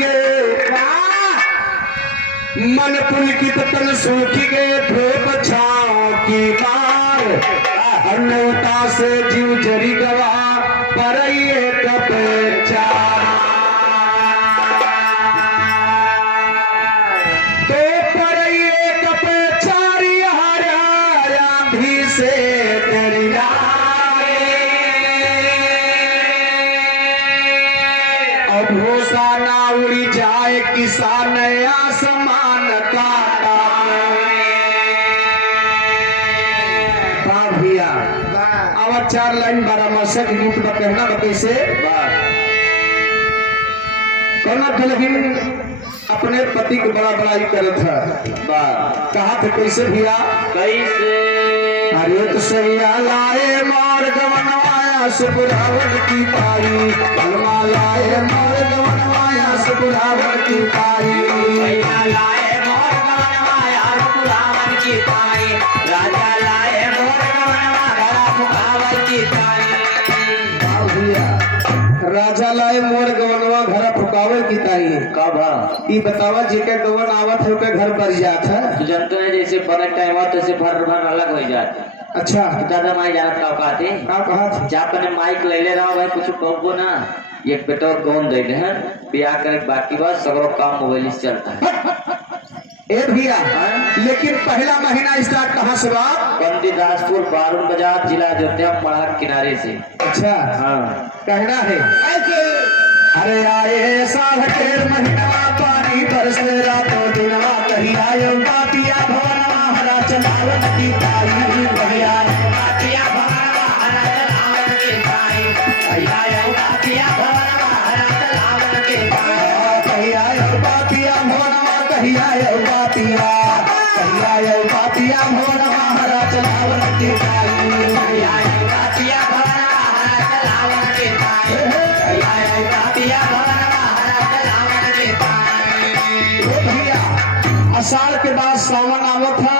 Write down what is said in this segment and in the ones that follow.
गए, मन पुलकित तन सूख गए, धूप छाओं की मार अन्नता से जीव जरी गवा पर ये कप चार। तो पर ये कप चार हरा भी से दरिया अब भूसा ना उड़ी जाए किसान आसमान काटा। भैया और 4 लाइन 12 मासक गीत में कहना कैसे कहना दुल्हन अपने पति को बड़ा बड़ाई करत है, कहा था कैसे भैया कैसे। अरे तो सैया लाए मार गवनवाया सुपुरावन की पाई, हलवा लाए मार गवनवाया सुपुरावन की पाई, सैया लाए मार गवनवाया सुपुरावन की पाई, राजा लाए मार गवनवाया सुपुरावन की पाई। राजा लाए मोर गवनवा घर फुकावे की ताई कब ई बतावा जेके गवन आवत है ओके घर पर जात है। तो जानते हैं जैसे फर्क टाइम आता से भर अलग हो जाता। अच्छा दादा माई जानत का कहते का कहा जा अपने माइक ले ले रहा भाई कुछ कहबो ना एक पेट्रोल कौन दे दे हैं बियाह करे बाकी बात सगरो काम मोबाइल से चलता है। ए भैया लेकिन पहला महीना स्टार्ट कहाँ से बा? बंदीदासपुर बारून बाजार जिला अयोध्या पहाड़ किनारे से। अच्छा हाँ कहना है अरे आए साल के महीना पानी बरसे रातों दिनवा कही आयो बातिया भवनवा हरा चलावन की ताई भैया बातिया भवनवा हरा चलावन की ताई आयो बातिया भवनवा हरा चलावन की ताई कही आयो बातिया भवनवा कही आयो बातिया कही आयो बातिया भवनवा हरा चलावन की ताई आयो बातिया भवनवा हरा चलावन की ताई आयो बातिया भवनवा हरा चलावन की ताई। भैया आषाढ़ के बाद सावन आवत है,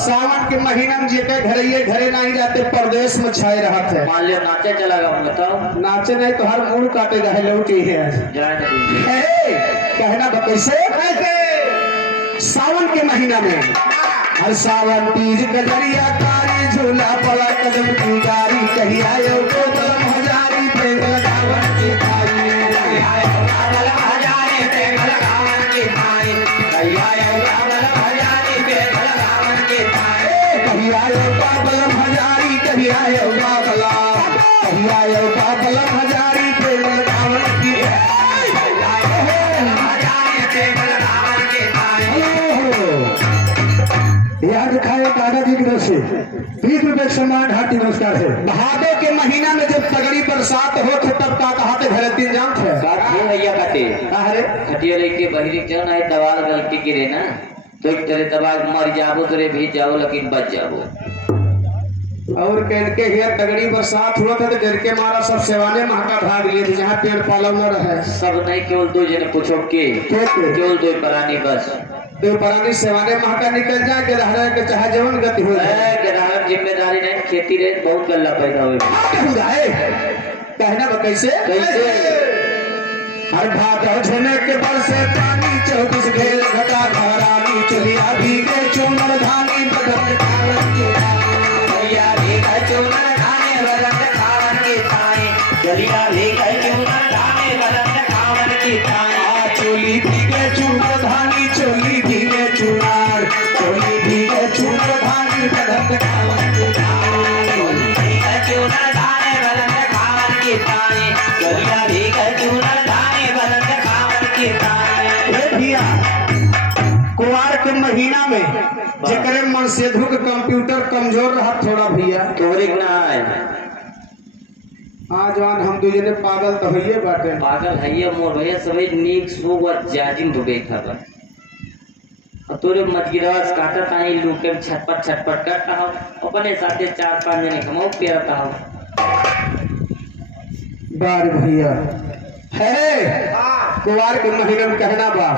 सावन के महीना में जेके घरे नहीं जाते परदेश में छाए रहत है। मान लियो नाचे चला गया बताओ नाचे नहीं तो हर मूड काटे गए लौटी है कहना कैसे सावन के महीना में हर सावन तीज गजरिया कारी झूला पड़ा कदम की गारी कही आयो तो कलम हजारी प्रेम लगावन की ताई आयो कलम हजारी प्रेम लगावन की ताई कही आयो कलम हजारी प्रेम लगावन की ताई कही आयो कलम हजारी कही आयो कही आयो कलम हजारी प्रेम लगावन की याद खाए दादाजी की तरफ से 20 रुपए सम्मान ढाटी नमस्कार है। भादों के महीना में जब तगड़ी बरसात हो तब का कहाते घर 3 जाम थे भैया काटे अरे खटिया लेके बहिरी जन है दवाल गलती गिरे ना तो एक तरह दवाल मर जाबो तोरे भी जाओ लेकिन बच जाबो। और कह के हिया तगड़ी बरसात हुआ था तो डर के मारा सब सेवाने महका भाग लिए थे जहाँ पेड़ पालव न रहे सब नहीं केवल 2 जने पूछो के केवल 2 प्राणी बस तो परानी सेवाने महका निकल जाए के रह के चाहे जवन गति हो जाए के रहन जिम्मेदारी नहीं खेती रे बहुत गल्ला पैदा होए कहना बा कैसे हर भादव झने के बरसे पानी 24 घेल घटा घरानी चलिया भीगे चुनर धानी बदल खावन की भैया भीगे चुनर धानी बदल खावन की ताई चलिया भीगे चुनर धानी बदल खावन की ताई चोली भीगे चुनर धानी चोली भीगे चुनार चोली भीगे चुनर धानी बदल खावन की ताई चोली भीगे चुनर धानी बदल खावन की ताई चलिया भीगे चुनर धानी बदल खावन की ताई। भैया कुवार के महीना में जकरे मन से धुक कंप्यूटर कमजोर रहा थोड़ा भैया तोहरे ना है हाँ जवान हम 2 जने पागल तो होइए बाटे पागल है मोर भैया सभी नीक सुग और जाजिम दुबे खबर और तोरे मजगिरवास काटा ताई लूके छटपट करता हो अपने साथे 4-5 जने कमाओ पेरता हो बार भैया है कुवार के महीने में कहना बा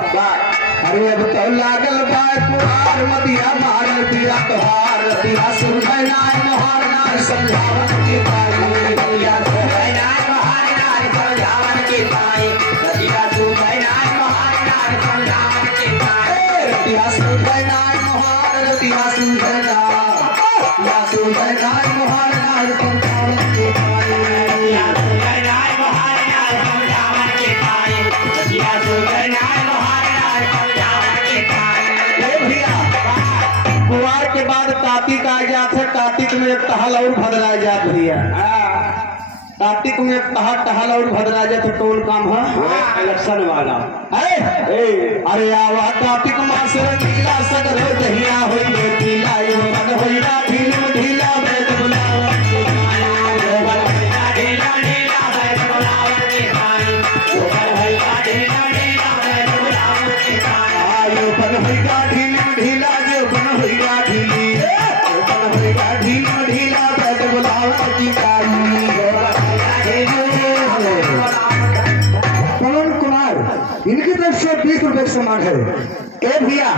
अरे अब तो लागल बा कुवार मदिया मारल पिया तोहार दिया सुरभै नाय मोहर नाय समझावन की ताई दिया सुरभै नाय मोहर नाय समझावन की ताई दिया सुरभै नाय बाद कार्तिक आ जात है। कार्तिक में एक टहल और भदरा जात भैया। कार्तिक में एक टहल और भदरा जात तो टोल काम है इलेक्शन वाला अरे आवा कार्तिक मास रंगीला सगर हो दहिया होई बेटीला यो मन होइला ढील ढीला बैठ बुलावा पवन कुमार इनकी तरफ से 20 रुपए सम्मान है। ए भैया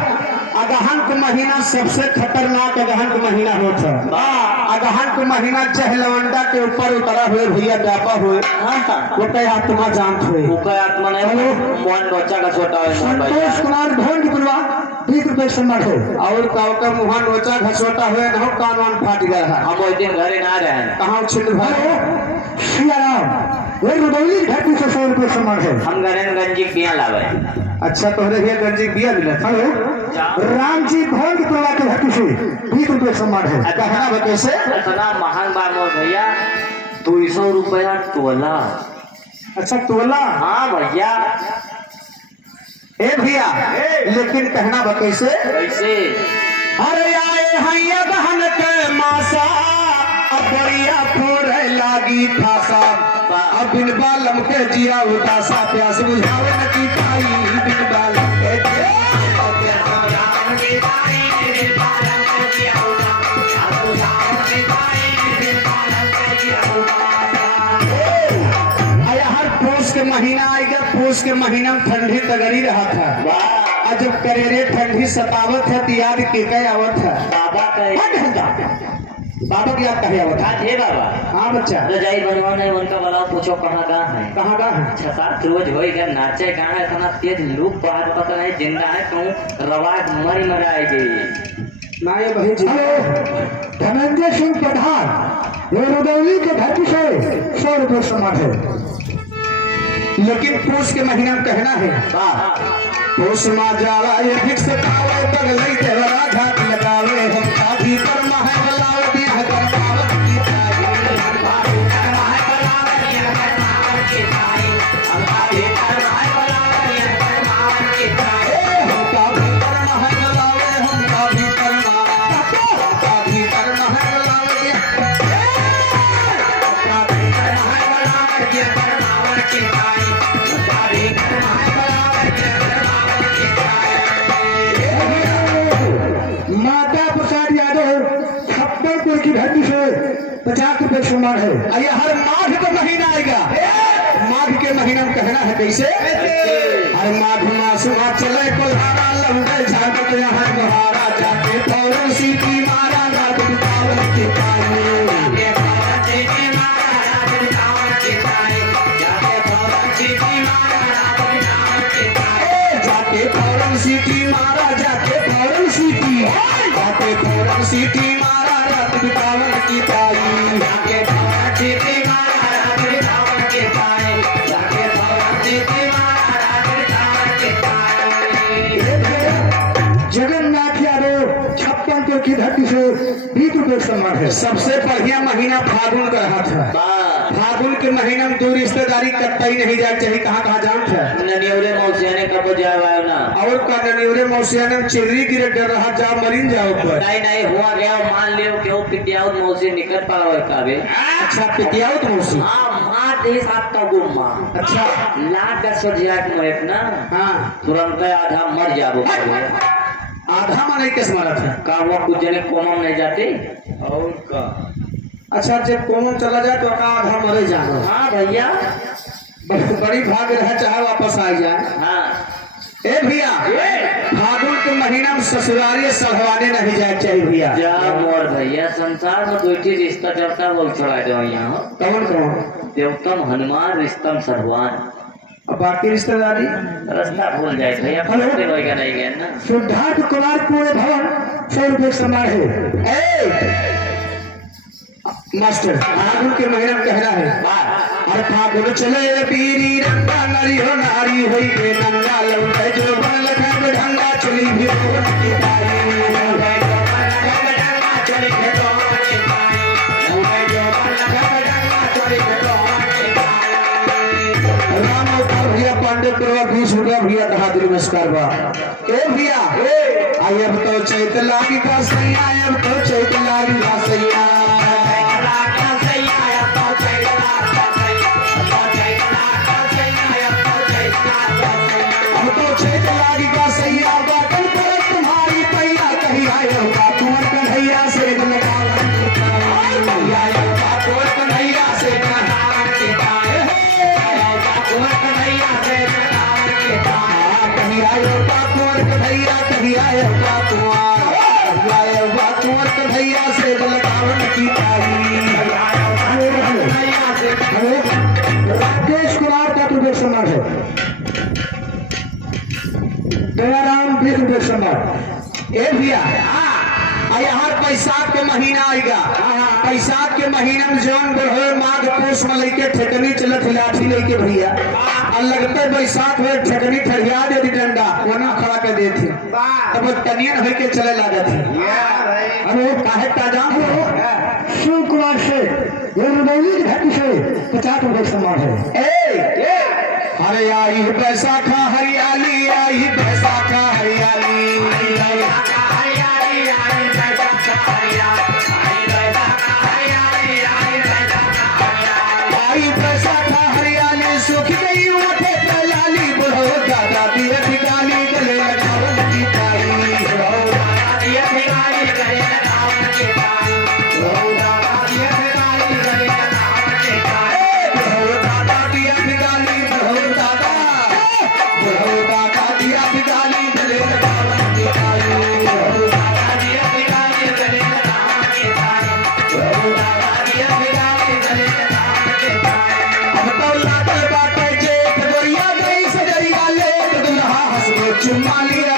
अगहन का महीना सबसे खतरनाक अगहन का महीना होता है। अगहन का महीना चाहे लवंडा के ऊपर उतरा हुए भैया व्यापा हुए वो कई आत्मा जानत हुए उका आत्मा नहीं मोहन बच्चा का छोटा है संतोष कुमार भवन की पुलवा 20 रुपए सम्मान है। और काव का मुहान रोचा घसोटा हुए न हो कान वान फाट गया है। हम उस दिन घरे ना रहे कहाँ छिंद भाई सियाराम वो रुदौली घाटी से 100 रुपए सम्मान है। हम घरे में गंजी बिया लावे अच्छा तोहरे भैया गंजी बिया मिला था राम जी भवन की पुलवा के घाटी से 20 रुपए सम्मान है। कहना बा कैसे इतना महंग बा मोर भैया 200 रुपया तोला। अच्छा तोला हाँ भैया ए भैया लेकिन कहना बा कैसे कैसे अरे आए हैया बहन के मासा अब बढ़िया फोड़े लागी थासा अब बिन बालम के जिया उदासा प्यास बुझावे न की पाई बिन बालम के जिया हर पोष के महीना आएगा। पोष के महीना में ठंडी तगड़ी रहा था और जब करेरे ठंडी सतावत है तो याद के कई आवत है बाबा कहे बाबा की याद कहे आवत है। हे बाबा हाँ बच्चा रजाई बनवाना है उनका वाला पूछो कहाँ है कहाँ का है 6-7 रोज होएगा नाचे कहाँ है इतना तेज लूप बात पता नहीं जिंदा है कहूँ रवाज मरी मराएगी ना ये बहन जी धनंजय सिंह प्रधान वो रुदौली के घाटी से 100 रुपए सम्मान है। लेकिन पोष के महीना में कहना है पोष मा जाला ये फिक्स पावे बगलई तेरा घाट लगावे हम काफी पर महा बलाव दी है करमावत की ताई हम काफी पर महा बलाव दी है करमावत की ताई हम काफी पर महा बलाव दी है करमावत की ताई हम काफी पर महा बलाव हम काफी पर महा काफी पर महा बलाव दी हम काफी पर महा बलाव दी करमावत की ताई माता प्रसाद यादव 56 की घाटी से 50 रुपए सम्मान है। अरे हर माघ का महीना आएगा। माघ के महीना में कहना है कैसे हर माघ मास में चले कोल्हारा लंबे झांकत यहाँ गोहारा जाके पौरन सीटी मारा रात बितावन की पाई जाके पौरन सीटी मारा रात बितावन की पाई जाके पौरन सीटी मारा रात बितावन की पाई जाके पौरन सीटी मारा जाके पौरन सीटी जाके पौरन सीटी मारा रात बितावन की पाई जाके पौरन सीटी मारा रात बितावन की पाई जाके पौरन सीटी मारा रात बितावन की पाई जगन्नाथ यादव 56 की घाटी से 20 रुपए सम्मान है। सबसे बढ़िया महीना फागुन का रहा था। फागुन के महीना में दूर रिश्तेदारी कतई नहीं जाना चाहिए। कहाँ कहाँ जान था ननियोरे मौसिया ने कब जावा ना और का ननियोरे मौसिया ने चिर्री गिरे डर रहा जा मरीन जाओ पर नहीं हुआ गया मान लियो कि वो पिटियाउत मौसी निकल पा रहा है काबे अच्छा पिटियाओ तो मौसी हाँ माँ दे साथ का गुम्मा अच्छा लाख का सोचिया कि मैं ना हाँ तुरंत आधा मर जाबो आधा माने किस मारा था का हुआ कुछ जने कोमम नहीं जाते और का अच्छा जब कोमम चला जाए तो का आधा मरे जाना हाँ भैया बड़ी भाग रहा चाहे वापस आ जाए। हाँ ए भैया फागुन के महीना में ससुराली सढ़वाने नहीं जाए चाहिए भैया। जा मोर भैया संसार में कोई रिश्ता चलता बोल छोड़ा दो यहाँ कौन कौन देवतम हनुमान रिश्तम सरवान अब बाकी रिश्तेदारी रास्ता भूल जाए भैया पलटते रहेगा नहीं गया ना सिद्धार्थ कुमार पूरे भवन 100 रुपए सम्मान है। ए मास्टर फागुन के महीना में कहना है अरे फागुन चले पीरी रंगा नारी हो नारी होई के नंगा लौटे जो बन लखन ढंगा चली भी हो की ताई रुपया भैया कहा दिल नमस्कार बा ए भैया आई अब तो चैत लागी का सैया अब तो चैत लागी का सैया अब तो चैत लागी का सैया बाटन पर तुम्हारी पैया कही आयो का तुमर कन्हैया से लगावन कहिया आयो का तुमर कन्हैया से लगावन के ताए तुमर कन्हैया से लगावन के ताए कही आयो का तुमर कन्हैया कही आयो का तुमर कन्हैया से लगावन की ताई राकेश कुमार का तुझे समाज है दयाराम विष्णु समाज ए भैया यहाँ बैसाख के महीना आएगा बैसाख के महीना में जौन बढ़ो माघ पूस में लेके ठेकनी चलत लाठी लेके भैया और लगते बैसाख में ठेकनी ठहरिया दे डंडा कोना खड़ा कर देती तब तनियन होके चले लागत अरे काहे ताजा शिव कुमार से ये रुदौली की धरती से 50 रुपये सम्मान है अरे आई बैसाखा हरियाली आई बैसाखा हरियाली आई बैसाखा हरियाली सूख गई उठे लाली बुढ़ो दादा दिए गाली गले लगावन की ताई बुढ़ो दादा दिए गाली गले लगावन की ताई बुढ़ो दादा दिए गाली गले लगावन की ताई बुढ़ो दादा दिए गाली बुढ़ो दादा दिए गाली गले लगावन की ताई बुढ़ो दादा दिए गाली गले लगावन की ताई बुढ़ो दादा दिए गाली गले लगावन की ताई अब तो लागल बाटे जेठ गोरिया गई सजरिया ले दुल्हा हंस के चुम्मा लिया